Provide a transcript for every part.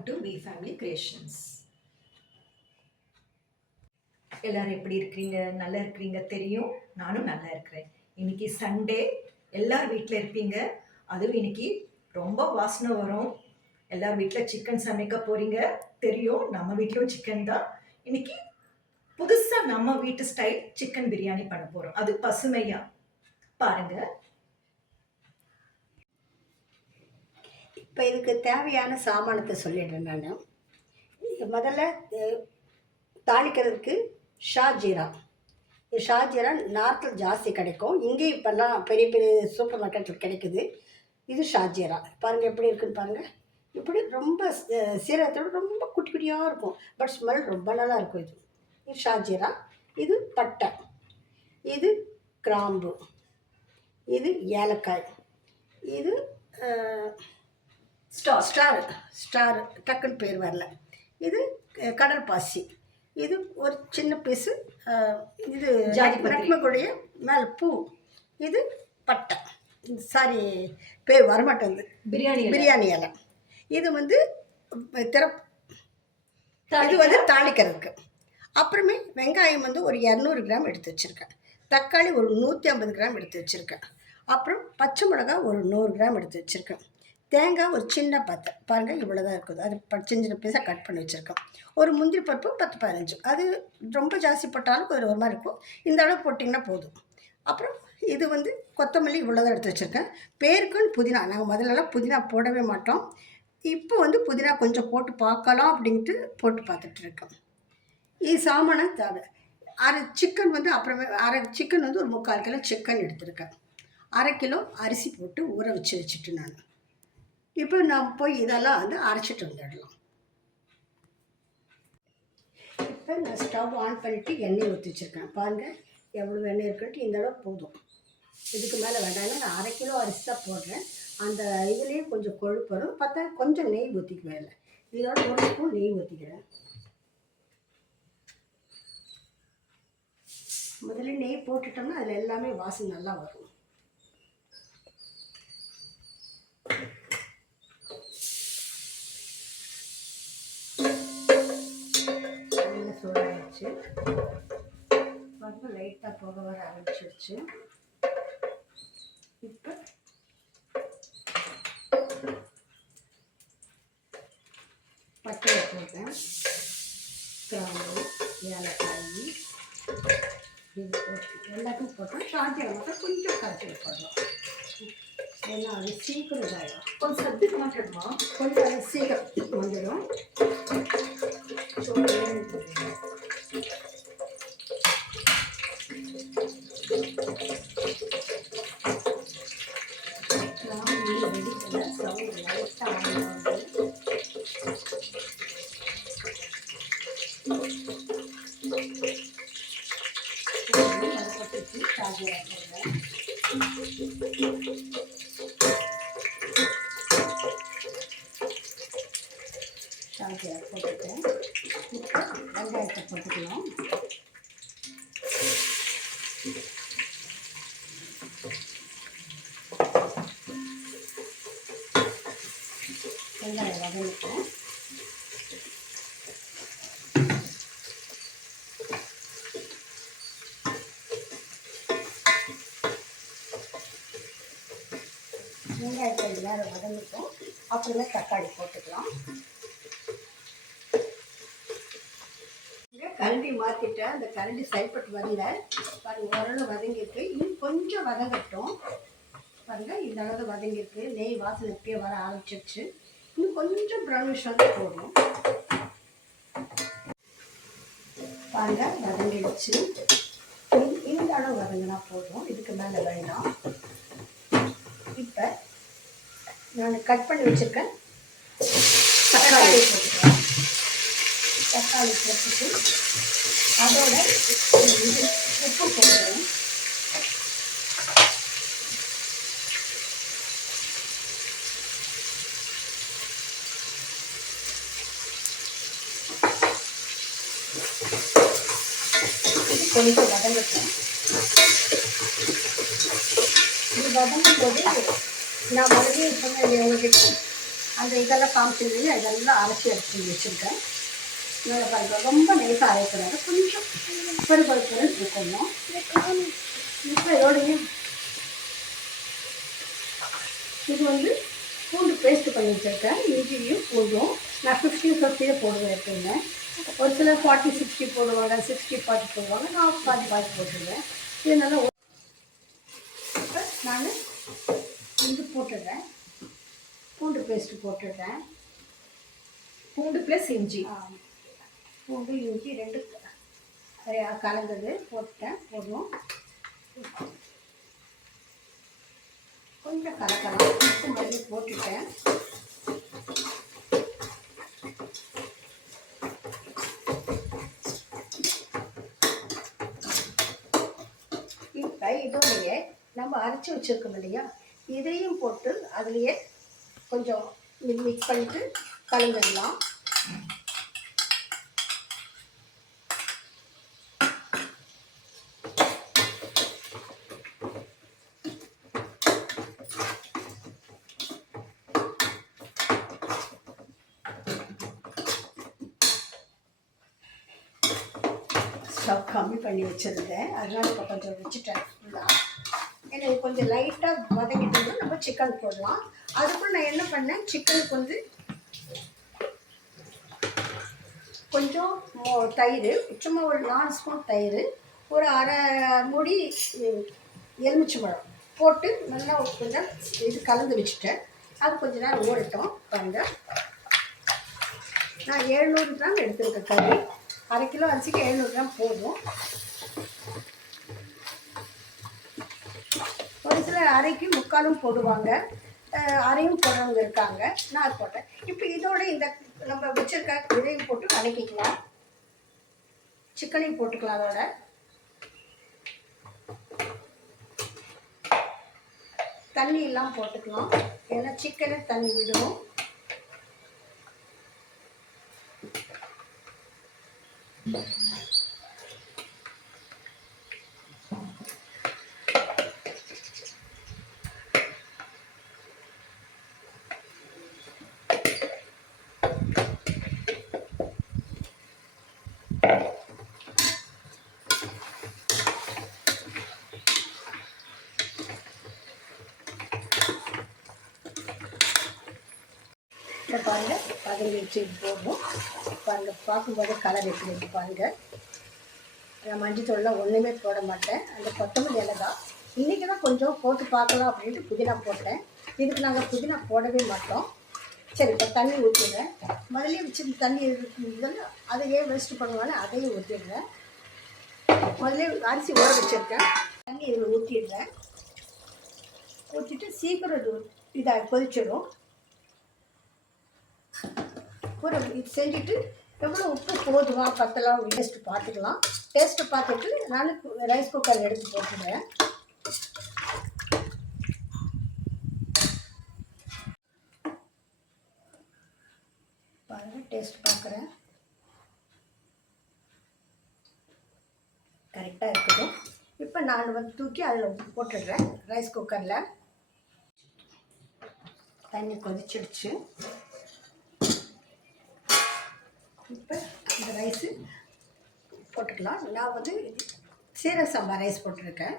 Welcome to V family creations. எல்லாரும் எப்படி இருக்கிறீங்க? நல்லா இருக்கிறீங்க தெரியும். நானும் நல்லா இருக்கிறேன். இன்னைக்கு சண்டே, எல்லார் வீட்டில் இருப்பீங்க. அதுவும் இன்னைக்கு ரொம்ப வாசனை வரும். எல்லார் வீட்டில் சிக்கன் சமைக்க போறீங்க தெரியும். நம்ம வீட்லையும் சிக்கன் தான். இன்னைக்கு புதுசாக நம்ம வீட்டு ஸ்டைல் சிக்கன் பிரியாணி பண்ண போகிறோம். அது பசுமையா பாருங்க. இப்போ இதுக்கு தேவையான சாமானத்தை சொல்லிடுறேன். நான் முதல்ல தாளிக்கிறதுக்கு ஷாஜீரா. ஷாஜீரா நார்த்தில் ஜாஸ்தி கிடைக்கும். இங்கேயும் இப்போல்லாம் பெரிய பெரிய சூப்பர் மார்க்கெட்டில் கிடைக்குது. இது ஷாஜீரா பாருங்கள் எப்படி இருக்குன்னு பாருங்கள். இப்படி ரொம்ப சீரகத்தோடு ரொம்ப குட்டி குட்டியாக இருக்கும். பட் ஸ்மெல் ரொம்ப நல்லா இருக்கும். இது ஷாஜீரா. இது பட்டை, இது கிராம்பு, இது ஏலக்காய், இது ஸ்டார் டக்குன்னு பேர் வரல. இது கடல் பாசி, இது ஒரு சின்ன பீஸு, இது நட்மகுடைய மேல் பூ, இது பட்டை, சாரி பேர் வரமாட்டேங்குது, பிரியாணி இலை. இது வந்து இது வந்து தாளிக்கிறதுக்கு. அப்புறமே வெங்காயம் வந்து ஒரு 200 கிராம் எடுத்து வச்சுருக்கேன். தக்காளி ஒரு 150 கிராம் எடுத்து வச்சுருக்கேன். அப்புறம் பச்சை மிளகாய் ஒரு 100 கிராம் எடுத்து வச்சுருக்கேன். தேங்காய் ஒரு சின்ன பத்தை பாருங்கள், இவ்வளோ தான் இருக்குது. அது சின்ன சின்ன பீஸாக கட் பண்ணி வச்சுருக்கோம். ஒரு முந்திரி பருப்பு 10-15, அது ரொம்ப ஜாஸ்தி போட்டாலும் ஒரு மாதிரி இருக்கும். இந்த அளவு போட்டிங்கன்னா போதும். அப்புறம் இது வந்து கொத்தமல்லி இவ்வளோ தான் எடுத்து வச்சுருக்கேன். பேருக்குன்னு புதினா, நாங்கள் முதல்லலாம் புதினா போடவே மாட்டோம். இப்போ வந்து புதினா கொஞ்சம் போட்டு பார்க்கலாம் அப்படின்ட்டு போட்டு பார்த்துட்ருக்கோம். இது சாமானம் தேவை. சிக்கன் வந்து அப்புறமே சிக்கன் வந்து ஒரு 3/4 கிலோ சிக்கன் எடுத்துருக்கேன். 1/2 கிலோ அரிசி போட்டு ஊற வச்சுட்டு நான் இப்போ நான் போய் இதெல்லாம் வந்து அரைச்சிட்டு வந்துடலாம். இப்போ நான் ஸ்டவ் ஆன் பண்ணிவிட்டு எண்ணெய் ஊற்றி வச்சுருக்கேன். பாருங்கள் எவ்வளோ எண்ணெய் இருக்குன்ட்டு. இந்த அளவு போதும், இதுக்கு மேலே வேண்டாம். நான் 1/2 கிலோ அரிசி தான் போடுறேன். அந்த இதுலேயே கொஞ்சம் கொழுப்பு வரும். பார்த்தா கொஞ்சம் நெய் ஊற்றிக்குவேன். இல்லை, இதோட 1 ஸ்பூன் நெய் ஊற்றிக்கிறேன். முதல்ல நெய் போட்டுட்டோம்னா அதில் எல்லாமே வாசனை நல்லா வரும். சூடாகிடுச்சு. வந்து லைட்டாக புகை வர ஆரம்பிச்சிருச்சு. இப்போ பட்டையை போட்டேன், கிராம்பு, ஏலக்காய், இது போட்டு எல்லாத்தையும் போட்டோம். ஷாஜீரா மட்டும் கொஞ்சம் காய்ச்சி போடலாம். ஏன்னா அது சீக்கிரம் இதாகிடும். கொஞ்சம் சத்துக்கு மாட்டோமா, கொஞ்சம் அது சீக்கிரம் வந்துடும். ஷாஜீரா போட்டுட்டேன். இப்போ வெங்காயத்தை போட்டுக்கலாம். வெங்காயம் வதங்கிட்டேன். வெங்காயத்தை எல்லாரும் வதங்கிட்டோம். அப்புறமே தக்காளி போட்டுக்கலாம். கரண்டி மாற்றிட்டேன். அந்த கரண்டி சரிப்பட்டு வரல பாருங்கள், ஓரளவு வதங்கியிருக்கு. இன்னும் கொஞ்சம் வதங்கட்டும். பாருங்கள் இந்த அளவு வதங்கியிருக்கு. நெய் வாசனை இப்பயே வர ஆரம்பிச்சிருச்சு. இன்னும் கொஞ்சம் ப்ரௌனிஷ் வந்து போடும். பாருங்கள் வதங்கிடுச்சு. இந்த அளவு வதங்கினா போதும், இதுக்கு மேலே வேண்டாம். இப்போ நான் கட் பண்ணி வச்சுருக்கேன் தக்காளி போட்டுக்கிறேன். தக்காளி போட்டுட்டு அதோட உப்பு போடுறேன். கொஞ்சம் வதங்கட்டும். இது வதங்கும் போது நான் மறுபடியும் சொன்னேன் உங்ககிட்ட, அந்த இதெல்லாம் காமிச்சிருந்தீங்க, இதெல்லாம் அரைச்சி எடுத்து வச்சுருக்கேன். நல்லா பாருங்க, ரொம்ப நைஸாக அரைக்கூடாது, கொஞ்சம் பெருபருப்புடன் இருக்கணும். இப்போ இதோடையும் இது வந்து பூண்டு பேஸ்ட்டு பண்ணி வச்சுருக்கேன். இஞ்சியும் பூண்டும் நான் 50-50 போடுவேன் எப்பவுமே. ஒரு சிலர் 40-60 போடுவாங்க, 60-40 போடுவாங்க. நான் 40-40 போட்டுருவேன். இது நல்லா இப்போ நான் இது போட்டுடுறேன், பூண்டு பேஸ்ட்டு போட்டுடுறேன். பூண்டு ப்ளஸ் இஞ்சி. பூண்டு இஞ்சி 2 கலந்தது போடணும். கொஞ்சம் கலக்கலாம், உப்பு மல்லி போட்டுட்டேன். இப்போ இதோடையே நம்ம அரைச்சி வச்சுருக்கோம் இல்லையா, இதையும் போட்டு அதுலேயே கொஞ்சம் மிக்ஸ் பண்ணிவிட்டு கலந்துடலாம். ஸ்டவ் கம்மி பண்ணி வச்சுருந்தேன், அதனால் இப்போ கொஞ்சம் வச்சுட்டேன் ஃபுல்லாக. எனக்கு கொஞ்சம் லைட்டாக வதங்கிட்டு நம்ம சிக்கன் போடலாம். அதுக்குள்ள நான் என்ன பண்ணேன், சிக்கனுக்கு வந்து கொஞ்சம் தயிர், சும்மா ஒரு 4 ஸ்பூன் தயிர், ஒரு அரை மூடி எலுமிச்சம்பழம் போட்டு நல்லா கொஞ்சம் இது கலந்து வச்சுட்டேன். அது கொஞ்ச நேரம் ஓடட்டும். பாருங்க, நான் 700 கிராம் எடுத்துருக்கேன் கறி. அரை கிலோ அரிசிக்கு 700 கிராம் போதும். ஒரு சிலர் அரைக்கு முக்காலும் போடுவாங்க, அரையும் போடுறவங்க இருக்காங்க. நான் அது போட்டேன். இப்போ இதோட இந்த நம்ம வச்சிருக்க இதையும் போட்டு வதக்கிக்கலாம். சிக்கனையும் போட்டுக்கலாம். அதோட தண்ணி எல்லாம் போட்டுக்கலாம், ஏன்னா சிக்கனை தண்ணி விடும். இப்போ பாருங்கள், வச்சு போடணும். பாருங்கள், பார்க்கும்போது கலர் எப்படி இருக்கு பாருங்கள். நான் மஞ்சத்தூள்லாம் ஒன்றுமே போட மாட்டேன். அந்த கொத்தமல்லி இலை தான் இன்றைக்கி தான் கொஞ்சம் போட்டு பார்க்கலாம் அப்படின்ட்டு புதினா போட்டேன். இதுக்கு நாங்கள் புதினா போடவே மாட்டோம். சரி, இப்போ தண்ணி ஊற்றிடுறேன். முதலே வச்சு தண்ணி இருக்குதுன்னு அதையே வேஸ்ட்டு பண்ணுவாங்க, அதையும் ஊற்றிடுறேன். முதலே அரிசி ஊற வச்சுருக்கேன், தண்ணி இதில் ஊற்றிடுறேன். ஊற்றிட்டு சீக்கிரம் இது இதாக கொதிச்சிடும். ஒரு இது செஞ்சுட்டு எவ்வளோ உப்பு போதுமா பத்தலாம் டேஸ்ட்டு பார்த்துக்கலாம். டேஸ்ட்டு பார்த்துட்டு நான் ரைஸ் குக்கர் எடுத்து போட்டுடுறேன். பாருங்கள், டேஸ்ட் பார்க்குறேன், கரெக்டாக இருக்குது. இப்போ நான் வந்து தூக்கி அதில் போட்டுடுறேன் ரைஸ் குக்கரில். தண்ணி கொதிச்சிடுச்சு. இப்போ இந்த ரைஸு போட்டுக்கலாம். நான் வந்து சீரக சம்பா ரைஸ் போட்டிருக்கேன்.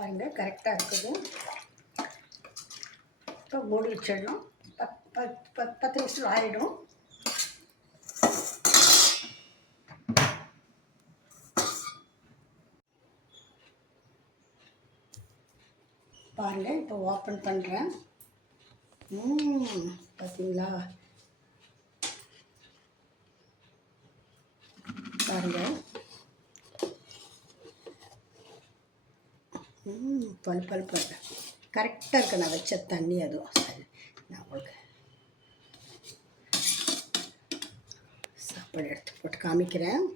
பாருங்க, கரெக்டாக இருக்குது. இப்போ மூடி வச்சிடணும். 10 நிமிஷம் ஆகிடும். பாருங்கள், இப்போ ஓப்பன் பண்ணுறேன். பார்த்தீங்களா, பாருங்கள். பல் பல் பல் கரெக்டாக இருக்கு. நான் வச்ச தண்ணி அதுவும் சரி. நான் உங்களுக்கு சாப்பாடு எடுத்து போட்டு காமிக்கிறேன்.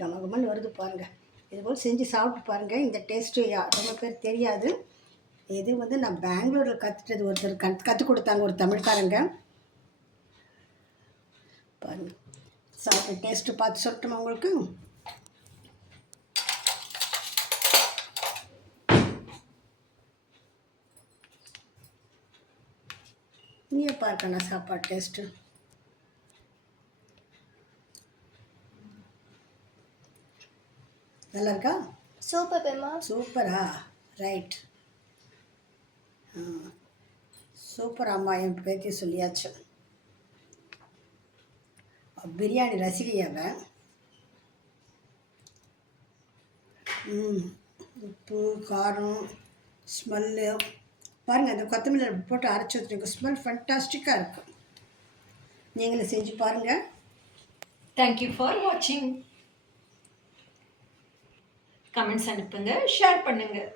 கமகமன்னு வருது பாருங்கள். இதுபோல் செஞ்சு சாப்பிட்டு பாருங்கள். இந்த டேஸ்ட்டு ரொம்ப பேர் தெரியாது. இது வந்து நான் பெங்களூரில் கற்றுட்டது. ஒருத்தர் கற்றுக் கொடுத்தாங்க, ஒரு தமிழ்காரங்க. பாருங்கள், சாப்பிட்டு டேஸ்ட்டு பார்த்து சொல்லட்டுமா உங்களுக்கு? நீயே பார்க்கணும் சாப்பாடு டேஸ்ட்டு. நல்லா இருக்கா? சூப்பர் பெரியம்மா. சூப்பரா? ரைட். சூப்பர் அம்மா, என் பேத்தி சொல்லியாச்சு. பிரியாணி ரசிகையாவ. உப்பு காரம் ஸ்மெல்லு பாருங்கள். அந்த கொத்தமல்லி போட்டு அரைச்சி வச்சுருக்க ஸ்மெல் ஃபண்டாஸ்டிக்காக இருக்கும். நீங்களும் செஞ்சு பாருங்கள். தேங்க்யூ ஃபார் வாட்சிங். கமெண்ட்ஸ் அனுப்புங்க, ஷேர் பண்ணுங்கள்.